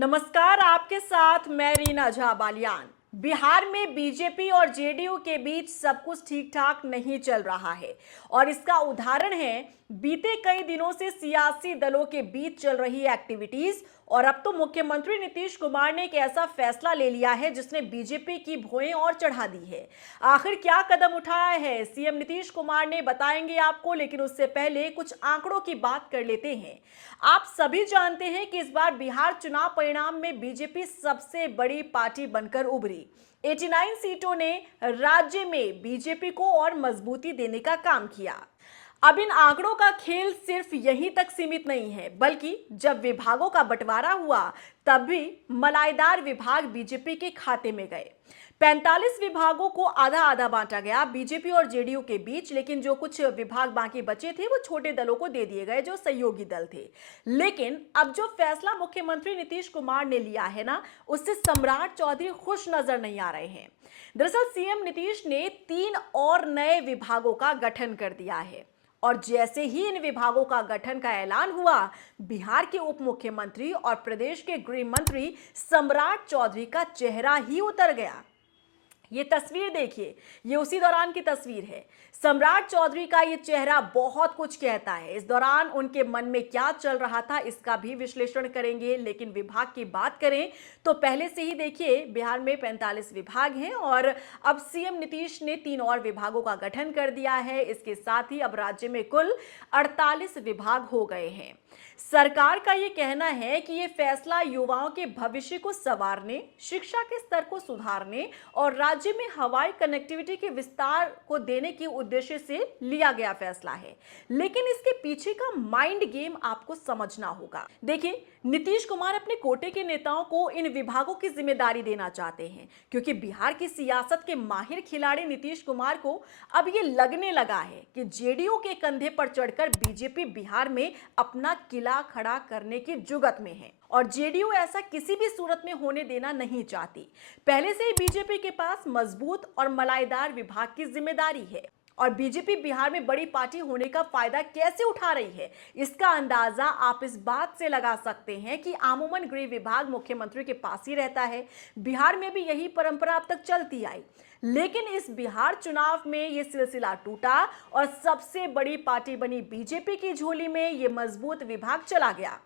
नमस्कार, आपके साथ मैं रीना झा बालियान। बिहार में बीजेपी और जेडीयू के बीच सब कुछ ठीक ठाक नहीं चल रहा है और इसका उदाहरण है बीते कई दिनों से सियासी दलों के बीच चल रही एक्टिविटीज। और अब तो मुख्यमंत्री नीतीश कुमार ने एक ऐसा फैसला ले लिया है जिसने बीजेपी की भुएं और चढ़ा दी है। आखिर क्या कदम उठाया है सीएम नीतीश कुमार ने, बताएंगे आपको, लेकिन उससे पहले कुछ आंकड़ों की बात कर लेते हैं। आप सभी जानते हैं कि इस बार बिहार चुनाव परिणाम में बीजेपी सबसे बड़ी पार्टी बनकर उभरी। 89 सीटों ने राज्य में बीजेपी को और मजबूती देने का काम किया। अब इन आंकड़ों का खेल सिर्फ यहीं तक सीमित नहीं है, बल्कि जब विभागों का बंटवारा हुआ तब भी मलाईदार विभाग बीजेपी के खाते में गए। 45 विभागों को आधा आधा बांटा गया बीजेपी और जेडीयू के बीच, लेकिन जो कुछ विभाग बाकी बचे थे वो छोटे दलों को दे दिए गए जो सहयोगी दल थे। लेकिन अब जो फैसला मुख्यमंत्री नीतीश कुमार ने लिया है ना, उससे सम्राट चौधरी खुश नजर नहीं आ रहे हैं। दरअसल सीएम नीतीश ने 3 और नए विभागों का गठन कर दिया है और जैसे ही इन विभागों का गठन का ऐलान हुआ, बिहार के उप मुख्यमंत्री और प्रदेश के गृह मंत्री सम्राट चौधरी का चेहरा ही उतर गया। ये तस्वीर देखिए, ये उसी दौरान की तस्वीर है। सम्राट चौधरी का ये चेहरा बहुत कुछ कहता है। इस दौरान उनके मन में क्या चल रहा था इसका भी विश्लेषण करेंगे, लेकिन विभाग की बात करें तो पहले से ही देखिए बिहार में 45 विभाग हैं और अब सीएम नीतीश ने 3 और विभागों का गठन कर दिया है। इसके साथ ही अब राज्य में कुल 48 विभाग हो गए हैं। सरकार का ये कहना है कि ये फैसला युवाओं के भविष्य को संवारने, शिक्षा के स्तर को सुधारने और राज्य में हवाई कनेक्टिविटी के विस्तार को देने के उद्देश्य से लिया गया फैसला है। लेकिन इसके पीछे का माइंड गेम आपको समझना होगा। देखिए, नीतीश कुमार अपने कोटे के नेताओं को इन विभागों की जिम्मेदारी देना चाहते हैं, क्योंकि बिहार की सियासत के माहिर खिलाड़ी नीतीश कुमार को अब ये लगने लगा है कि जेडीयू के कंधे पर चढ़कर बीजेपी बिहार में अपना किला खड़ा करने की जुगत में है और जेडीयू ऐसा किसी भी सूरत में होने देना नहीं चाहती। पहले से ही बीजेपी के पास मजबूत और मलाईदार विभाग की जिम्मेदारी है और बीजेपी बिहार में बड़ी पार्टी होने का फायदा कैसे उठा रही है, इसका अंदाजा आप इस बात से लगा सकते हैं कि अमूमन गृह विभाग मुख्यमंत्री के पास ही रहता है। बिहार में भी यही परंपरा अब तक चलती आई, लेकिन इस बिहार चुनाव में यह सिलसिला टूटा और सबसे बड़ी पार्टी बनी बीजेपी की झोली में यह मजबूत विभाग चला गया।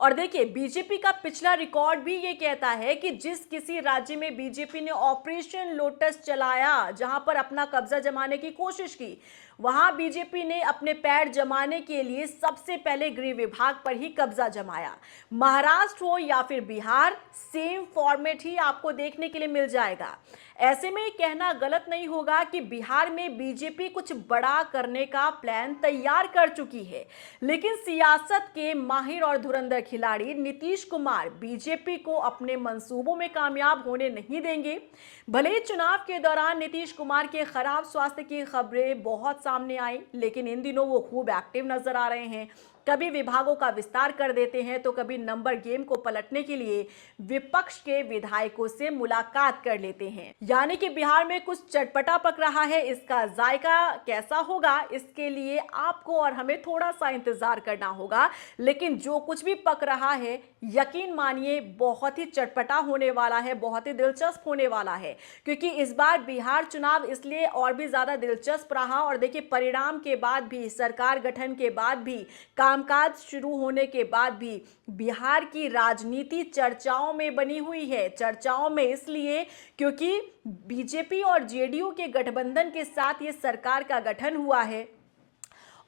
और देखिए, बीजेपी का पिछला रिकॉर्ड भी ये कहता है कि जिस किसी राज्य में बीजेपी ने ऑपरेशन लोटस चलाया, जहां पर अपना कब्जा जमाने की कोशिश की, वहां बीजेपी ने अपने पैर जमाने के लिए सबसे पहले गृह विभाग पर ही कब्जा जमाया। महाराष्ट्र हो या फिर बिहार, सेम फॉर्मेट ही आपको देखने के लिए मिल जाएगा। ऐसे में कहना गलत नहीं होगा कि बिहार में बीजेपी कुछ बड़ा करने का प्लान तैयार कर चुकी है, लेकिन सियासत के माहिर और धुरंधर खिलाड़ी नीतीश कुमार बीजेपी को अपने मंसूबों में कामयाब होने नहीं देंगे। भले ही चुनाव के दौरान नीतीश कुमार के खराब स्वास्थ्य की खबरें बहुत सामने आई, लेकिन इन दिनों वो खूब एक्टिव नजर आ रहे हैं। कभी विभागों का विस्तार कर देते हैं तो कभी नंबर गेम को पलटने के लिए विपक्ष के विधायकों से मुलाकात कर लेते हैं। यानी कि बिहार में कुछ चटपटा पक रहा है। इसका जायका कैसा होगा, इसके लिए आपको और हमें थोड़ा सा इंतजार करना होगा, लेकिन जो कुछ भी पक रहा है यकीन मानिए बहुत ही चटपटा होने वाला है, बहुत ही दिलचस्प होने वाला है, क्योंकि इस बार बिहार चुनाव इसलिए और भी ज्यादा दिलचस्प रहा। और देखिए, परिणाम के बाद भी, सरकार गठन के बाद भी, कामकाज शुरू होने के बाद भी बिहार की राजनीति चर्चाओं में बनी हुई है। चर्चाओं में इसलिए क्योंकि बीजेपी और जेडीयू के गठबंधन के साथ ये सरकार का गठन हुआ है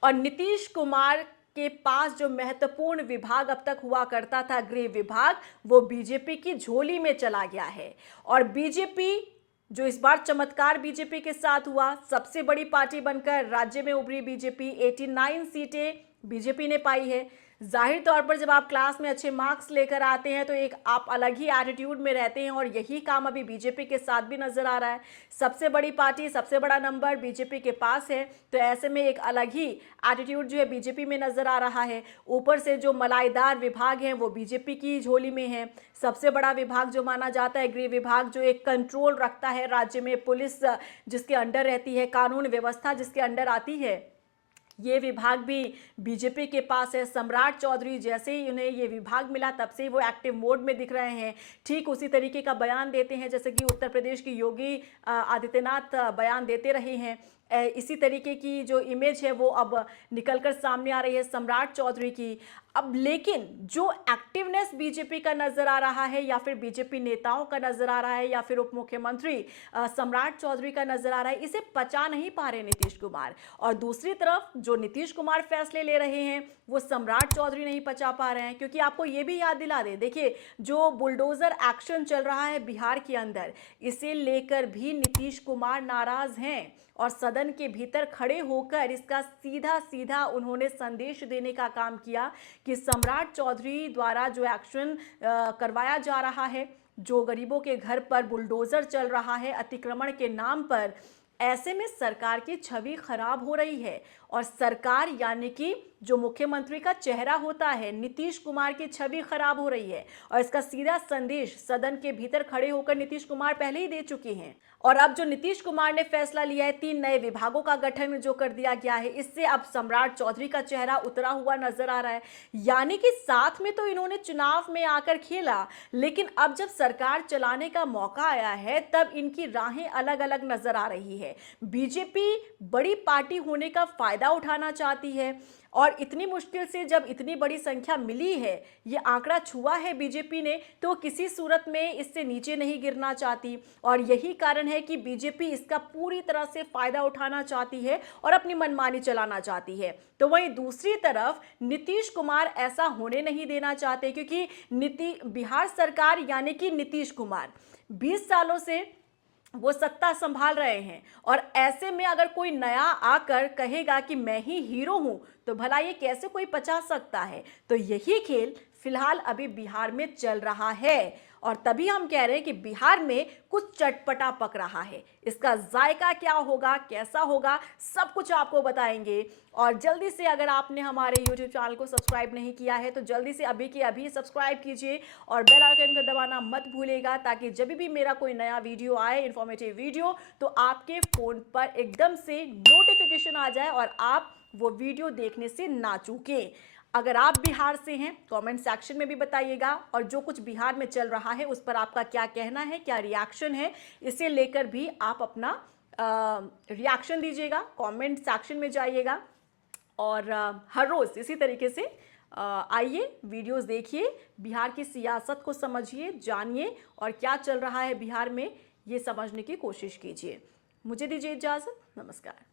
और नीतीश कुमार के पास जो महत्वपूर्ण विभाग अब तक हुआ करता था, गृह विभाग, वो बीजेपी की झोली में चला गया है। और बीजेपी जो इस बार चमत्कार बीजेपी के साथ हुआ, सबसे बड़ी पार्टी बनकर राज्य में उभरी बीजेपी, 89 सीटें बीजेपी ने पाई है। जाहिर तौर पर जब आप क्लास में अच्छे मार्क्स लेकर आते हैं तो एक आप अलग ही एटीट्यूड में रहते हैं और यही काम अभी बीजेपी के साथ भी नजर आ रहा है। सबसे बड़ी पार्टी, सबसे बड़ा नंबर बीजेपी के पास है, तो ऐसे में एक अलग ही एटीट्यूड जो है बीजेपी में नजर आ रहा है। ऊपर से जो मलाईदार विभाग हैं वो बीजेपी की झोली में है। सबसे बड़ा विभाग जो माना जाता है गृह विभाग, जो एक कंट्रोल रखता है राज्य में, पुलिस जिसके अंडर रहती है, कानून व्यवस्था जिसके अंडर आती है, ये विभाग भी बीजेपी के पास है। सम्राट चौधरी जैसे ही उन्हें ये विभाग मिला तब से वो एक्टिव मोड में दिख रहे हैं। ठीक उसी तरीके का बयान देते हैं जैसे कि उत्तर प्रदेश की योगी आदित्यनाथ बयान देते रहे हैं। इसी तरीके की जो इमेज है वो अब निकलकर सामने आ रही है सम्राट चौधरी की। अब लेकिन जो एक्टिवनेस बीजेपी का नजर आ रहा है या फिर बीजेपी नेताओं का नजर आ रहा है या फिर उप मुख्यमंत्री सम्राट चौधरी का नजर आ रहा है, इसे पचा नहीं पा रहे नीतीश कुमार। और दूसरी तरफ जो नीतीश कुमार फैसले ले रहे हैं वो सम्राट चौधरी नहीं पचा पा रहे हैं। क्योंकि आपको ये भी याद दिला दें, देखिए जो बुलडोजर एक्शन चल रहा है बिहार के अंदर, इसे लेकर भी नीतीश कुमार नाराज हैं और सदन के भीतर खड़े होकर इसका सीधा सीधा उन्होंने संदेश देने का काम किया कि सम्राट चौधरी द्वारा जो एक्शन करवाया जा रहा है, जो गरीबों के घर पर बुलडोजर चल रहा है अतिक्रमण के नाम पर, ऐसे में सरकार की छवि खराब हो रही है। और सरकार यानी कि जो मुख्यमंत्री का चेहरा होता है, नीतीश कुमार की छवि खराब हो रही है। और इसका सीधा संदेश सदन के भीतर खड़े होकर नीतीश कुमार पहले ही दे चुके हैं। और अब जो नीतीश कुमार ने फैसला लिया है 3 नए विभागों का गठन जो कर दिया गया है, इससे अब सम्राट चौधरी का चेहरा उतरा हुआ नजर आ रहा है। यानी कि साथ में तो इन्होंने चुनाव में आकर खेला, लेकिन अब जब सरकार चलाने का मौका आया है तब इनकी राहें अलग अलग नजर आ रही है। बीजेपी बड़ी पार्टी होने का फायदा उठाना चाहती है और इतनी मुश्किल से जब इतनी बड़ी संख्या मिली है, ये आंकड़ा छुआ है बीजेपी ने, तो किसी सूरत में इससे नीचे नहीं गिरना चाहती। और यही कारण है कि बीजेपी इसका पूरी तरह से फायदा उठाना चाहती है और अपनी मनमानी चलाना चाहती है। तो वहीं दूसरी तरफ नीतीश कुमार ऐसा होने नहीं देना चाहते, क्योंकि बिहार सरकार यानी कि नीतीश कुमार 20 सालों से वो सत्ता संभाल रहे हैं। और ऐसे में अगर कोई नया आकर कहेगा कि मैं ही हीरो हूं, तो भला ये कैसे कोई पचा सकता है। तो यही खेल फिलहाल अभी बिहार में चल रहा है और तभी हम कह रहे हैं कि बिहार में कुछ चटपटा पक रहा है। इसका जायका क्या होगा, कैसा होगा, सब कुछ आपको बताएंगे। और जल्दी से अगर आपने हमारे YouTube चैनल को सब्सक्राइब नहीं किया है तो जल्दी से अभी के अभी सब्सक्राइब कीजिए और बेल आइकन को दबाना मत भूलिएगा, ताकि जब भी मेरा कोई नया वीडियो आए, इंफॉर्मेटिव वीडियो, तो आपके फ़ोन पर एकदम से नोटिफिकेशन आ जाए और आप वो वीडियो देखने से ना चूकें। अगर आप बिहार से हैं कमेंट सेक्शन में भी बताइएगा और जो कुछ बिहार में चल रहा है उस पर आपका क्या कहना है, क्या रिएक्शन है, इसे लेकर भी आप अपना रिएक्शन दीजिएगा। कमेंट सेक्शन में जाइएगा और हर रोज़ इसी तरीके से आइए, वीडियोस देखिए, बिहार की सियासत को समझिए, जानिए और क्या चल रहा है बिहार में ये समझने की कोशिश कीजिए। मुझे दीजिए इजाज़त, नमस्कार।